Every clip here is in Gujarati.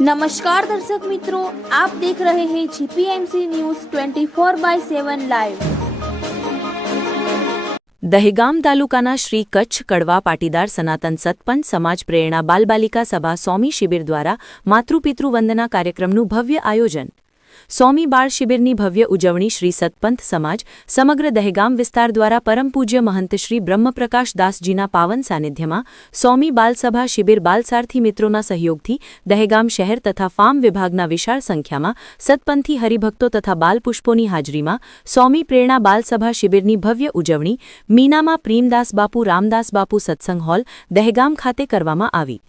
नमस्कार दर्शक मित्रों, आप देख रहे हैं जीपीएमसी न्यूज 24/7 लाइव। દહેગામ તાલુકાના શ્રી કચ્છ કડવા પાટીદાર સનાતન સતપંથ સમાજ પ્રેરણા બાલબાલિકા સભા સોમી શિબિર દ્વારા માતૃપિતૃ વંદના કાર્યક્રમનું ભવ્ય આયોજન। સોમી બાળ શિબિરની ભવ્ય ઉજવણી શ્રી સતપંથ સમાજ સમગ્ર દહેગામ વિસ્તાર દ્વારા પરમ પૂજ્ય મહંત શ્રી બ્રહ્મપ્રકાશ દાસજીના પાવન સાનિધ્યમાં સોમી બાલસભા શિબિર બાલસારથી મિત્રોના સહયોગથી દહેગામ શહેર તથા ફાર્મ વિભાગના વિશાળ સંખ્યામાં સતપંથી હરિભક્તો તથા બાલપુષ્પોની હાજરીમાં સોમી પ્રેરણા બાલસભા શિબિરની ભવ્ય ઉજવણી મીનામાં પ્રેમદાસ બાપુ રામદાસ બાપુ સત્સંગ હોલ દહેગામ ખાતે કરવામાં આવી।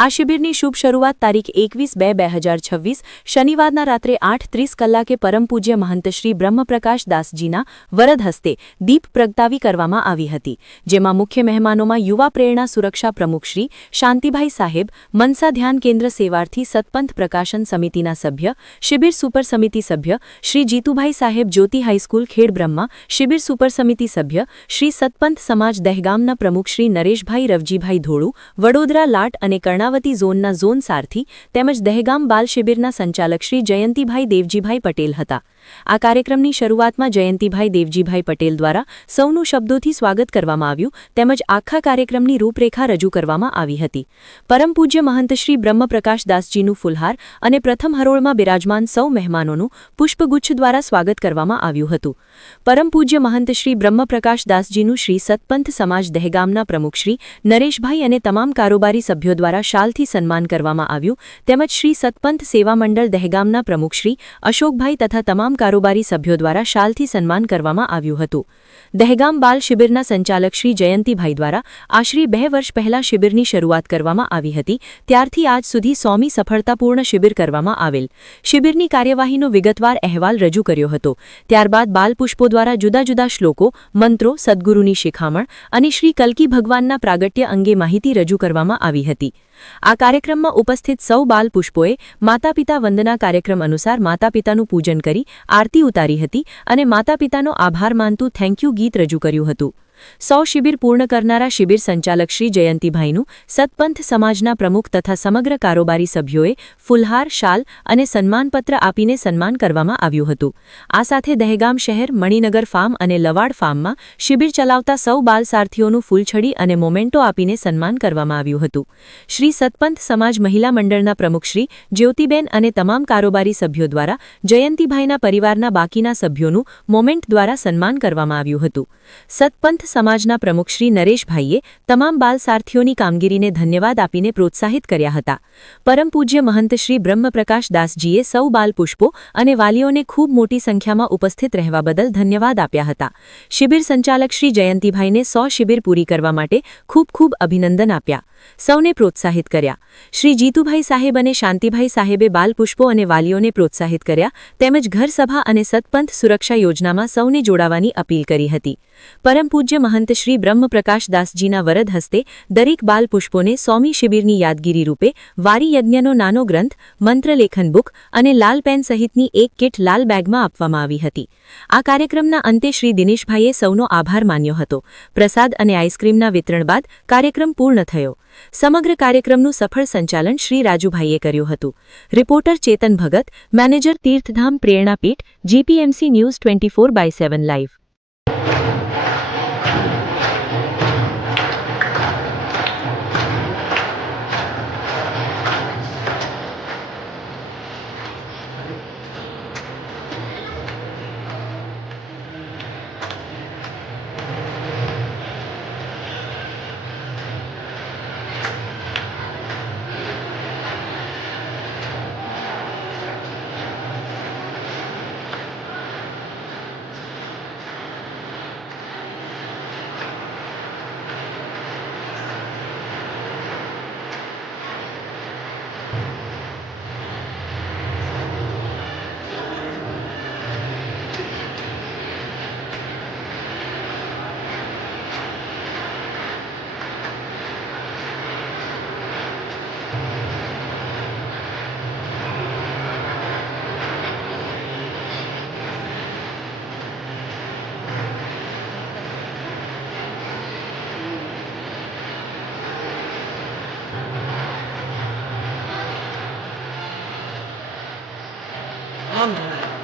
આ શિબિરની શુભ શરૂઆત તારીખ 21/2/2026 શનિવારના રાત્રે 8:30 કલાકે પરમ પૂજ્ય મહંત શ્રી બ્રહ્મપ્રકાશ દાસજીના વરદ હસ્તે દીપ પ્રગટાવી કરવામાં આવી હતી, જેમાં મુખ્ય મહેમાનોમાં યુવા પ્રેરણા સુરક્ષા પ્રમુખ શ્રી શાંતિભાઈ સાહેબ, મનસા ધ્યાન કેન્દ્ર સેવાર્થી સતપંથ પ્રકાશન સમિતિના સભ્ય, શિબિર સુપર સમિતિ સભ્ય શ્રી જીતુભાઈ સાહેબ, જ્યોતિ હાઈસ્કૂલ ખેડબ્રહ્મા શિબિર સુપર સમિતિ સભ્ય શ્રી સતપંથ સમાજ દહેગામના પ્રમુખ શ્રી નરેશભાઈ રવજીભાઈ ધોળુ, વડોદરા લાટ અને કર્ણાવતી ઝોનના ઝોન સારથી તેમજ દહેગામ બાલ શિબિરના સંચાલક શ્રી જયંતિભાઈ દેવજીભાઈ પટેલ હતા। આ કાર્યક્રમની શરૂઆતમાં જયંતિભાઈ દેવજીભાઈ પટેલ દ્વારા સૌનું શબ્દોથી સ્વાગત કરવામાં આવ્યું તેમજ આખા કાર્યક્રમની રૂપરેખા રજૂ કરવામાં આવી હતી। પરમ પૂજ્ય મહંત શ્રી બ્રહ્મપ્રકાશ દાસજીનું ફુલહાર અને પ્રથમ હરોળમાં બિરાજમાન સૌ મહેમાનોનું પુષ્પગુચ્છ દ્વારા સ્વાગત કરવામાં આવ્યું હતું। પરમ પૂજ્ય મહંત શ્રી બ્રહ્મપ્રકાશ દાસજીનું શ્રી સતપંથ સમાજ દહેગામના પ્રમુખ શ્રી નરેશભાઈ અને તમામ કારોબારી સભ્યો દ્વારા શાલથી સન્માન કરવામાં આવ્યું તેમજ શ્રી સતપંથ સેવા મંડળ દહેગામના પ્રમુખ શ્રી અશોકભાઈ તથા તમામ કારોબારી સભ્યો દ્વારા શાલથી સન્માન કરવામાં આવ્યું હતું। દહેગામ બાલ શિબિરના સંચાલક શ્રી જયંતિભાઈ દ્વારા આશરે 2 વર્ષ પહેલા શિબિરની શરૂઆત કરવામાં આવી હતી, ત્યારથી આજ સુધી સોમી સફળતાપૂર્ણ શિબિર કરવામાં આવેલ। શિબિરની કાર્યવાહીનો વિગતવાર અહેવાલ રજૂ કર્યો હતો। ત્યારબાદ બાલપુષ્પો દ્વારા જુદા જુદા શ્લોકો, મંત્રો, સદ્ગુરુની શિખામણ અને શ્રી કલ્કી ભગવાનના પ્રાગટ્ય અંગે માહિતી રજૂ કરવામાં આવી હતી। આ કાર્યક્રમમાં ઉપસ્થિત સૌ બાલપુષ્પોએ માતાપિતા વંદના કાર્યક્રમ અનુસાર માતાપિતાનું પૂજન કરી આરતી ઉતારી હતી અને માતાપિતાનો આભાર માનતું થેન્ક યુ ગીત રજૂ કર્યું હતું। સૌ શિબિર પૂર્ણ કરનારા શિબિર સંચાલક શ્રી જયંતિભાઈનું સતપંથ સમાજના પ્રમુખ તથા સમગ્ર કારોબારી સભ્યોએ ફુલહાર, શાલ અને સન્માનપત્ર આપીને સન્માન કરવામાં આવ્યું હતું। આ સાથે દહેગામ શહેર, મણિનગર ફાર્મ અને લવાડ ફાર્મમાં શિબિર ચલાવતા સૌ બાલસારથીઓનું ફૂલછડી અને મોમેન્ટો આપીને સન્માન કરવામાં આવ્યું હતું। શ્રી સતપંથ સમાજ મહિલા મંડળના પ્રમુખ શ્રી જ્યોતિબેન અને તમામ કારોબારી સભ્યો દ્વારા જયંતિભાઈના પરિવારના બાકીના સભ્યોનું મોમેન્ટ દ્વારા સન્માન કરવામાં આવ્યું હતું। સતપંથ સમાજના પ્રમુખ શ્રી નરેશભાઈએ તમામ બાલસારથીઓની કામગીરીને ધન્યવાદ આપીને પ્રોત્સાહિત કર્યા હતા। પરમ પૂજ્ય મહંત શ્રી બ્રહ્મપ્રકાશ દાસજીએ સૌ બાલપુષ્પો અને વાલીઓને ખૂબ મોટી સંખ્યામાં ઉપસ્થિત રહેવા બદલ ધન્યવાદ આપ્યા હતા। શિબિર સંચાલક શ્રી જયંતિભાઈને 100 શિબિર પૂરી કરવા માટે ખૂબ ખૂબ અભિનંદન આપ્યા, સૌને પ્રોત્સાહિત કર્યા। શ્રી જીતુભાઈ સાહેબ અને શાંતિભાઈ સાહેબે બાલપુષ્પો અને વાલીઓને પ્રોત્સાહિત કર્યા તેમજ ઘર સભા અને સતપંથ સુરક્ષા યોજનામાં સૌને જોડાવાની અપીલ કરી હતી। પરમ પૂજ્ય મહંત શ્રી બ્રહ્મપ્રકાશ દાસજીના વરદ હસ્તે દરેક બાલપુષ્પોને સોમી શિબિરની યાદગીરી રૂપે વારી યજ્ઞનો નાનો ગ્રંથ, મંત્રલેખન બુક અને લાલ પેન સહિતની એક કિટ લાલ બેગમાં આપવામાં આવી હતી। આ કાર્યક્રમના અંતે શ્રી દિનેશભાઈએ સૌનો આભાર માન્યો હતો। પ્રસાદ અને આઈસ્ક્રીમના વિતરણ બાદ કાર્યક્રમ પૂર્ણ થયો। સમગ્ર કાર્યક્રમનું સફળ સંચાલન શ્રી રાજુભાઈએ કર્યું હતું। રિપોર્ટર ચેતન ભગત, મેનેજર તીર્થધામ પ્રેરણાપીઠ, જીપીએમસી ન્યૂઝ 24/7 લાઈવ। નામ જણાય.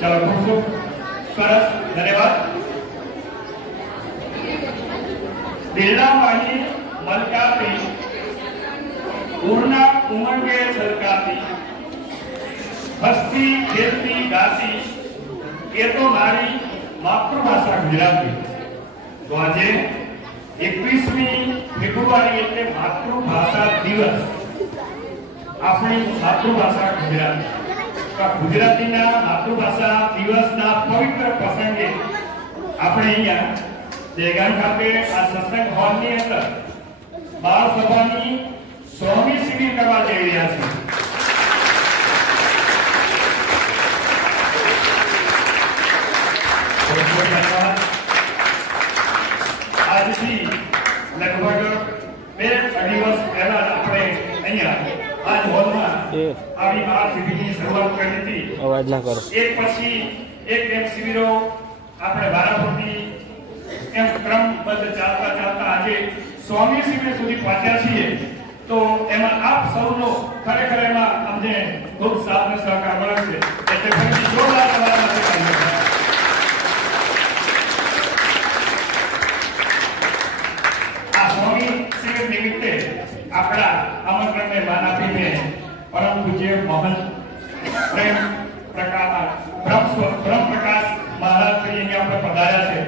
चलो खूब सरस धन्यवाद। दिल्लामानी मलकाती उड़ना उमंगे छलकाती हस्ती खेलती गाती ये तो मारी मातृभाषा गुजराती। तो आज 21મી ફેબ્રુઆરી એટલે માતૃભાષા દિવસ। આપણી માતૃભાષા ગુજરાતી। તો ગુજરાતીના માતૃભાષા દિવસના પવિત્ર પ્રસંગે આપણે અહીંયા દેગામ ખાતે આ સત્સંગ હોલની અંદર બાળ સભાની 100મી શિબિર કરવા જઈ રહ્યા છીએ। આજથી લગભગ 2-2.5 વર્ષ પહેલા આપણે અહીંયા આ હોલમાં આવી બાળ શિબિરની શરૂઆત કરી હતી। અવાજ ના કરો। એક પછી એક શિબિરો આપણે વારાફરતી એમ ક્રમબદ્ધ ચાલતા ચાલતા આજે 100મી શિબિર સુધી પહોંચ્યા છીએ। તો એમાં આપ સૌનો ખરેખર એમાં અમને ખૂબ સાથ અને સહકાર મળે છે, એટલે ફરીથી જોરદાર તમારા માટે ધન્યવાદ। આ 100મી શિબિર નિમિત્તે આપણા આમંત્રણને માન આપીને પરમ પૂજ્ય મોહન પ્રેમ પ્રકાશ મહારાજ શ્રી અહીંયા આપણે પધાર્યા છે।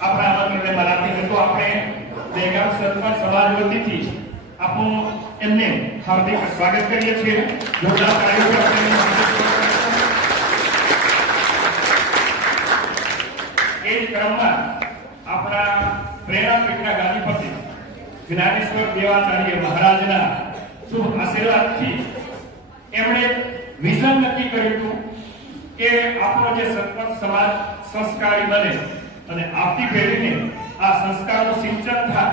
આપણા આમંત્રણને માન આપીને તો આપણે દેગામ સરપંચ સમાજ વતીથી આપણું એમને હાર્દિક સ્વાગત કરીએ છીએ। જોરદાર તાળીઓથી આપણે એ જ ક્રમમાં આપણા પ્રેરણાપીઠના ગાદીપતિ જ્ઞાનેશ્વર દેવાચાર્ય મહારાજના શુભ આશીર્વાદથી એમણે વિઝન નક્કી કર્યું હતું કે આપણો જે સરપંચ સમાજ સંસ્કારી બને અને આવતી પેઢીને આ સંસ્કારનું સિંચન થાય,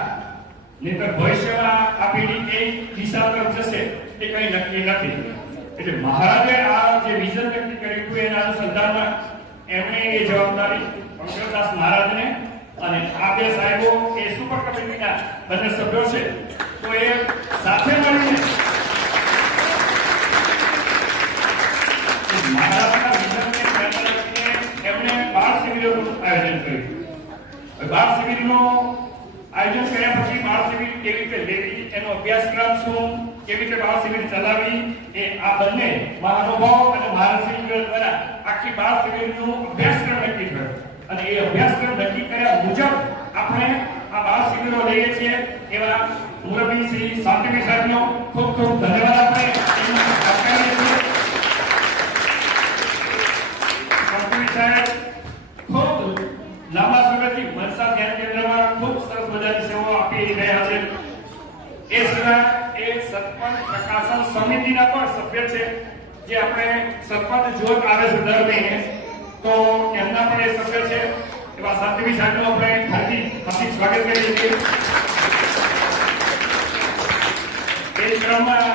નહીતર ભવિષ્યમાં આ પેઢી કઈ દિશા તરફ જશે એ કઈ નક્કી નથી। એટલે મહારાજે આ જે વિઝન નક્કી કર્યું હતું એના અનુસંધાનમાં એમણે એ જવાબદારી પંકજદાસ મહારાજને અને આ બે સાહેબો એ સુપર કમિટીના બંને સભ્યો છે, તો એ સાથે મળીને મહારાજના વિઝનને ધ્યાનમાં રાખીને એમણે બાળ શિબિરનું આયોજન કર્યું। બાળ શિબિરનું આયોજન કર્યા પછી બાળ શિબિર કેવી રીતે લેવી, એનો અભ્યાસક્રમ શું, કેવી રીતે બાળ શિબિર ચલાવવી, એ આ બંને મહાનુભાવો અને મહારાજશ્રીઓ દ્વારા આખી બાળ શિબિરનું અભ્યાસક્રમ નક્કી કર્યો અને એ અભ્યાસક્રમ નક્કી કર્યા મુજબ આપણે આ બાળ શિબિરો લઈએ છીએ। એવા મુરબ્બી શ્રી શાંતિભાઈ સાહેબનો ખૂબ ખૂબ ધન્યવાદ આપણે એમને આપીએ છીએ। શાંતિભાઈ સાહેબ ખૂબ લાંબા સમયથી મનસા ધ્યાન કેન્દ્રમાં ખૂબ સરસ મજાની સેવાઓ આપી રહ્યા છે। એ સિવાય એ સરપંચ પ્રકાશન સમિતિના પણ સભ્ય છે, જે આપણે સરપંચ જોત આવે છે દર મહિને, તો એમના પણ એ સભ્ય છે। એવા શાંતિભાઈ સાહેબનું આપણે હાર્દિક સ્વાગત કરીએ છીએ। એ ક્રમમાં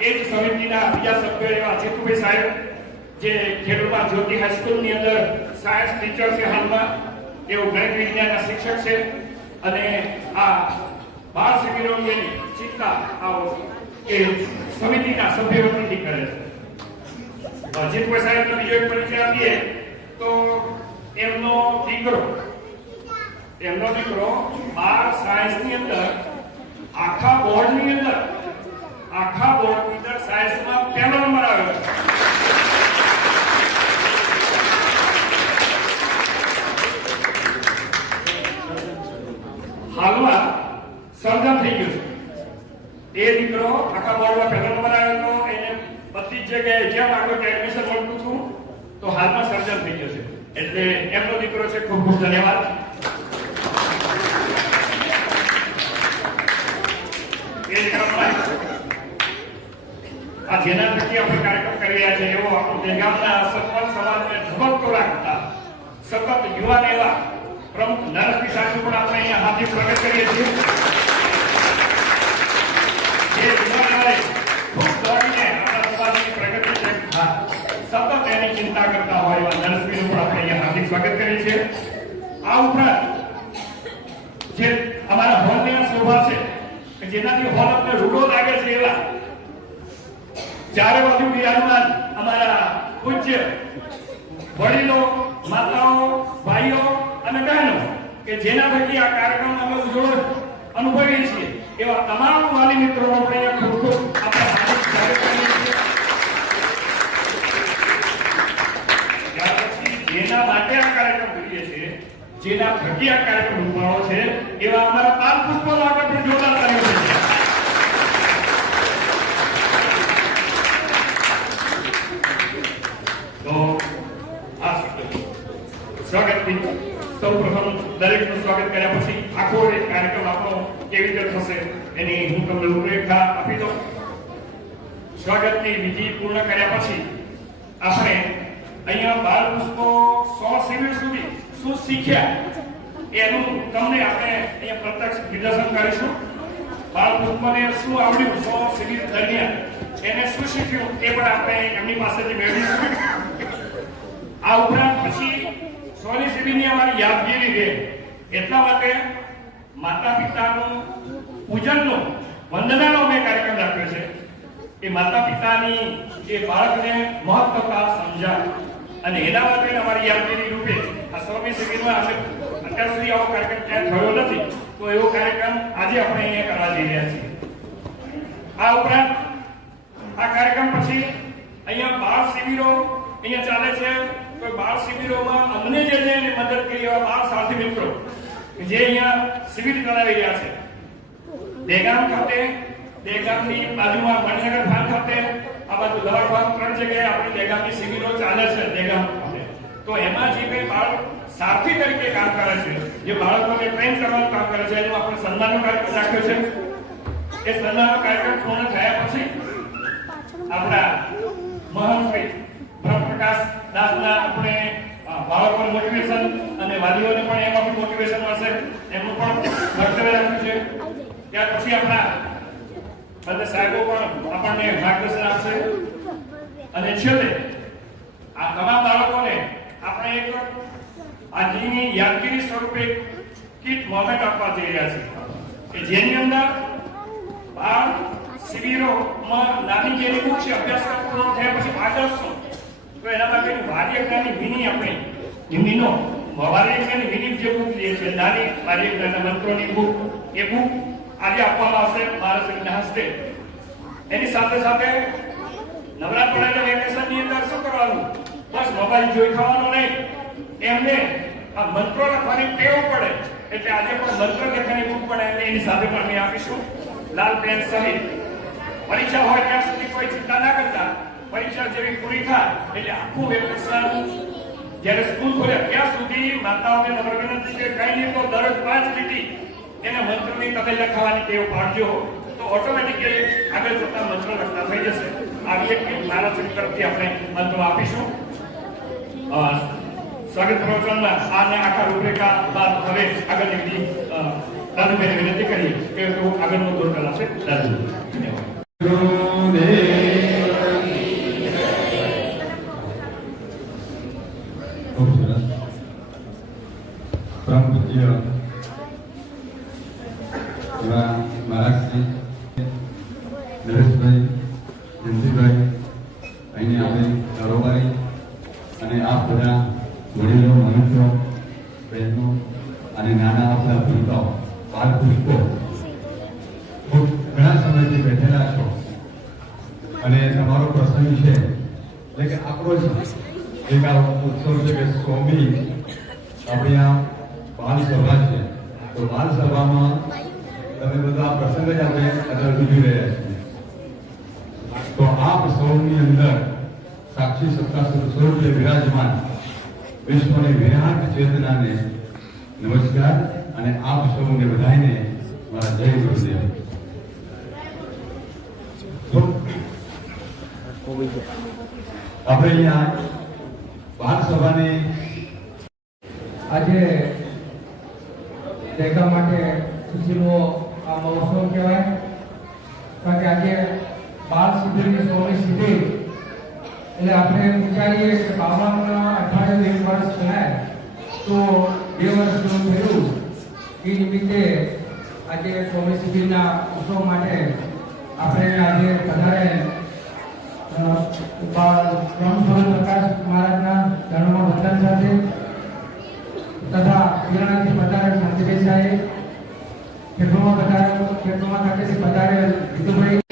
એ જ સમિતિના બીજા સભ્યો એવા ચેતુભાઈ સાહેબ, જે ખેડૂતમાં જ્યોતિ હાઈસ્કૂલની અંદર સાયન્સ ટીચર છે, હાલમાં તેઓ ગણિત વિજ્ઞાનના શિક્ષક છે અને આ બાળ શિબિરોની ચિંતા એ સમિતિના સભ્ય વતીથી કરે છે। અજીતભાઈ સાહેબનો બીજો એક પરિચય આપીએ તો એમનો દીકરો 12 સાયન્સની અંદર આખા બોર્ડની અંદર સાયન્સમાં પહેલો નંબર આવ્યો। હાલમાં સર્જન થઈ ગયું છે। એ દીકરો આખા બોર્ડમાં પહેલો નંબર આવ્યો હતો, એને બધી જ જગ્યાએ જ્યાં આગળ એડમિશન મળતું હતું, તો હાલમાં સર્જન થઈ ગયું છે। એટલે એમનો દીકરો છે, ખૂબ ખૂબ ધન્યવાદ। એ ક્રમમાં આ જેના થકી આપણે કાર્યક્રમ કરી રહ્યા છે એવો આપણું દેગામના સરપંચ સમાજને ધબકતો રાખતા સતત યુવાન એવા પ્રમુખ નરસિંહ સાહેબ પણ આપણે અહીંયા હાર્દિક સ્વાગત કરીએ છીએ। જે યુવાનોએ ખૂબ દોડીને આપણા સમાજની પ્રગતિ થાય સતત એની ચિંતા કરતા હોય એવા નરસિંહનું પણ આપણે અહીંયા હાર્દિક સ્વાગત કરીએ છીએ। આ ઉપરાંત જે અમારા હોલની શોભા છે કે જેનાથી હોલ અમને રૂડો લાગે છે એવા ચારે બાજુ બિરાજમાન અમારા પૂજ્ય વડીલો, માતાઓ, ભાઈઓ અને બહેનો કે જેના થકી આ કાર્યક્રમ અમે અનુભવીએ છીએ એવા તમામ વાલી મિત્રો આપણે ખૂબ ખૂબ આપણા હાર્દિક સ્વાગત કરીએ છીએ. ત્યાર પછી જેના માટે આ કાર્યક્રમ કરીએ છીએ, જેના થકી આ કાર્યક્રમ ઉભરાવો છે એવા અમારા બાલ પુષ્પો આગળ પણ જોરદાર કર્યો છે. તો આ સ્વાગતની સૌપ્રથમ દરેકનું સ્વાગત કર્યા પછી આખો એક કાર્યક્રમ આપણો કેવી રીતે થશે એની હું તમને રૂપરેખા આપી દઉં. સ્વાગતની વિધિ પૂર્ણ કર્યા પછી આપણે અહીંયા બાળ પુષ્પો 100 શિબિર સુધી શું શીખ્યા એનું તમને આપણે અહીંયા પ્રત્યક્ષ નિદર્શન કરીશું. બાળ પુષ્પને શું આવડ્યું 100 શિબિર દરમિયાન, એને શું શીખ્યું એ પણ આપણે એમની પાસેથી મેળવીશું. આ ઉપરાંત પછી 100ની શિબિરની અમારી યાદગીરી રહે એટલા માટે માતા પિતાનું પૂજનનો વંદનાનો અમે કાર્યક્રમ રાખ્યો છે. એ માતા પિતાની એ બાળકને મહત્વતા સમજાય અને એના માટે અમારી યાદગીરી રૂપે આ 100મી શિબિરમાં અમે અત્યાર સુધી આવો કાર્યક્રમ ક્યાંય થયો નથી, તો એવો કાર્યક્રમ આજે આપણે અહીંયા કરવા જઈ રહ્યા છીએ. આ ઉપરાંત આ કાર્યક્રમ પછી અહીંયા બાળ શિબિરો અહીંયા ચાલે છે. તો બાળ શિબિરોમાં અમને જે મદદ કરી એવા બાળ સાથી મિત્રો જે અહીંયા શિબિર ચલાવી રહ્યા છે. દેગામ ખાતે, દેગામની બાજુમાં મણનગર ફાર્મ ખાતે, આ બાજુ દવા ફાર્મ 3 જગ્યાએ આપણી દેગામની શિબિરો ચાલે છે દેગામ ખાતે. તો એમાં જે કંઈ બાળ સાથી તરીકે કામ કરે છે, જે બાળકોને ટ્રેન કરવાનું કામ કરે છે, એનું આપણે સન્માનનો કાર્યક્રમ રાખ્યો છે. એ સન્માનનો કાર્યક્રમ પૂર્ણ થયા પછી આપણા મહાન શ્રી બ્રહ્મપ્રકાશ દાસના આપણે બાળકોને મોટિવેશન અને વાલીઓને પણ એમાંથી મોટિવેશન મળશે, એમનું પણ કર્તવ્ય રાખ્યું છે. ત્યાર પછી આપણા બધા સાહેબો પણ આપણને માર્ગદર્શન આપશે અને છેલ્લે આ તમામ બાળકોને આપણે એક આજની યાદગીરી સ્વરૂપે કીટ મોમેન્ટ આપવા જઈ રહ્યા છીએ કે જેની અંદર બાળ શિબિરોમાં નાની જેની બુક છે, અભ્યાસક્રમ પૂર્ણ થયા પછી આગળ શું, તો એના માટેની વાર્યજ્ઞાની વિની આપણે હિન્દીનો વાર્યજ્ઞાની વિની જે બુક લે છે, નાની વાર્યજ્ઞાનના મંત્રોની બુક, એ બુક આજે આપવામાં આવશે મહારાષ્ટ્રના હસ્તે. એની સાથે સાથે નવરાત્રિના વેકેશનની અંદર શું કરવાનું, બસ મોબાઈલ જોઈ ખાવાનો નહીં, એમને આ મંત્રો લખવાની ટેવ પડે એટલે આજે પણ મંત્ર લખવાની બુક પણ એની સાથે પણ અમે આપીશું. લાલ પેન સહિત પરીક્ષા હોય ત્યાં સુધી કોઈ ચિંતા ના કરતા, પરીક્ષા જેવી પૂરી થાય એટલે આખું વેકેશન જ્યારે સ્કૂલ ખોલે ત્યાં સુધી માતાઓને નમ્ર વિનંતી કે કઈ નહીં તો દરરોજ 5 લીટી એને મંત્રની તમે લખવાની ટેવ પાડજો, તો ઓટોમેટિકલી આગળ જતા મંત્ર લખતા થઈ જશે. આવી એક મારા તરફથી આપણે મંત્રો આપીશું. સ્વાગત પ્રવચનમાં આને આખા રૂપરેખા બાદ હવે આગળની વિધિ રાજુભાઈને વિનંતી કરીએ કે આગળનો દોર કરાશે. રાજુ, ધન્યવાદ. પરમ પૂજ્ય એવા મહારાજશ્રી નરેશભાઈ, જયંતિભાઈ, અહીંની આપણે કારોબારી અને આપ બધા વડીલો, મનુષ્યો, બહેનો અને નાના આપણા ભૂલકાઓ, બાળ પુષ્પો ખૂબ ઘણા સમયથી બેઠેલા છો અને તમારો પ્રસંગ છે એટલે કે આપણો જ એક આ ઉત્સવ છે કે 100મી આપણી આ બાલ સભા છે. તો બાલ સભામાં તમે બધા આ પ્રસંગ જ આપણે અત્યારે ઉજવી રહ્યા છીએ. તો આપ સૌની અંદર સાક્ષી સત્તા સ્વરૂપે વિરાજમાન વિશ્વની વિરાટ ચેતનાને નમસ્કાર અને આપ સૌને બધાને મારા જય ગુરુદેવ. આપણે અહીંયા બાલ સભાની આજે દેખા માટે ખુશીનો આ મહોત્સવ કહેવાય, કારણ કે આજે બાળ શિબિરની 100મી શિબિર એટલે આપણે વિચારીએ કે બાબાના અઠવાડિયું 1 વર્ષ થાય તો 2 વર્ષ જેવું થયું. એ નિમિત્તે આજે 100મી શિબિરના ઉત્સવ માટે આપણે આજે વધારે બ્રહ્મ સ્વરૂપ પ્રકાશ મહારાજના ચરણોમાં ખેતરોમાં ખાતેથી પધારે જીતુભાઈ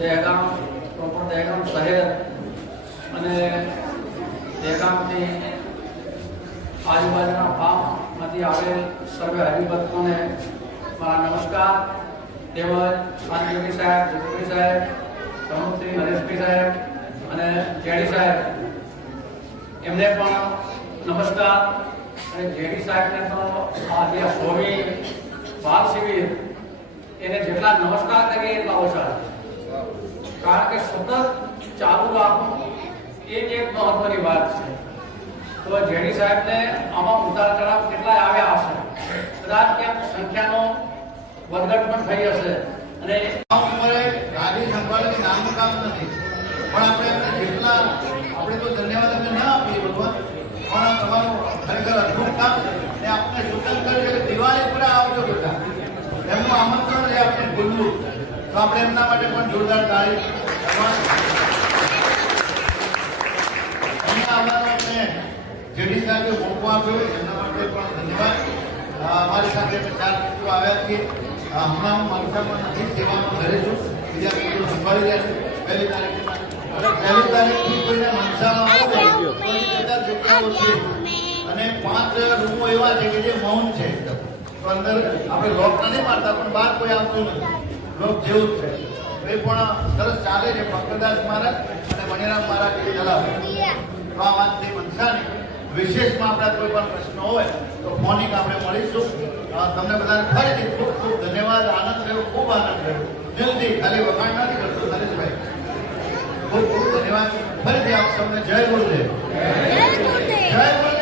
દહેગામ પ્રોપર દહેગામ શહેર અને દહેગામથી આજુબાજુના ગામમાંથી આવેલ સર્વે હરિભક્તોને મારા નમસ્કાર. તેમજ શાંતિયોગી સાહેબ, જીતુભાઈ સાહેબ, પ્રમુખશ્રી નરેશભાઈ સાહેબ અને જેડી સાહેબ એમને પણ નમસ્કાર. અને જેડી સાહેબને તો આ જે 100મી બાળ શિબિર એને જેટલા નમસ્કાર કરીએ એટલા ઓછા, કારણ કે સતત ચાલુ રાખવું એ જ એક મહત્વની વાત છે. તો જેડી સાહેબને આમાં ઉતાર ચઢાવ કેટલાય આવ્યા હશે, કદાચ ક્યાંક સંખ્યાનો વધઘટ પણ થઈ હશે. અને ઉંમરે ગાડી સંભાળવાની નાનું કામ નથી, પણ આપણે જેટલા આપણે તો ધન્યવાદ અમે ના આપીએ ભગવાન, પણ તમારું ખરેખર અદભુત કામ ને આપણે સૂચન કર્યું કે દિવાળી પર આવજો બધા, એમનું આમંત્રણ છે આપણે ભૂલવું, તો આપણે એમના માટે પણ જોરદાર તારીફ આપણે જેડી સાહેબે મોકો આપ્યો એમના માટે પણ ધન્યવાદ. અમારી સાથે 4 મિત્રો આવ્યા છીએ. હમણાં હું મનસામાં નથી, સેવામાં ઘરે છું, બીજા મિત્રો સંભાળી રહ્યા છે. 1 તારીખથી કોઈને મનસામાં આવે તો 50 જગ્યાઓ છે અને 5 રૂમો એવા છે કે જે મૌન છે, તો અંદર આપણે લોક નથી મારતા, પણ બહાર કોઈ આવતું નથી, લોક જેવું જ છે. એ પણ સરસ ચાલે છે. પંકજદાસ મહારાજ અને મણિરામ મહારાજ ચલાવે. તો આ વાત થઈ મનસાની. વિશેષમાં આપણા કોઈ પણ પ્રશ્નો હોય તો ફોનિક આપણે મળીશું. તમને બધાને ફરીથી ખૂબ ખૂબ ધન્યવાદ. આનંદ થયો, ખૂબ આનંદ થયો. જલ્દી ખાલી વખાણ નથી કરતો નરેશભાઈ, ખૂબ ખૂબ ધન્યવાદ. ફરીથી આપ સૌને જય ગુરુદેવ. જય ગુરુદેવ.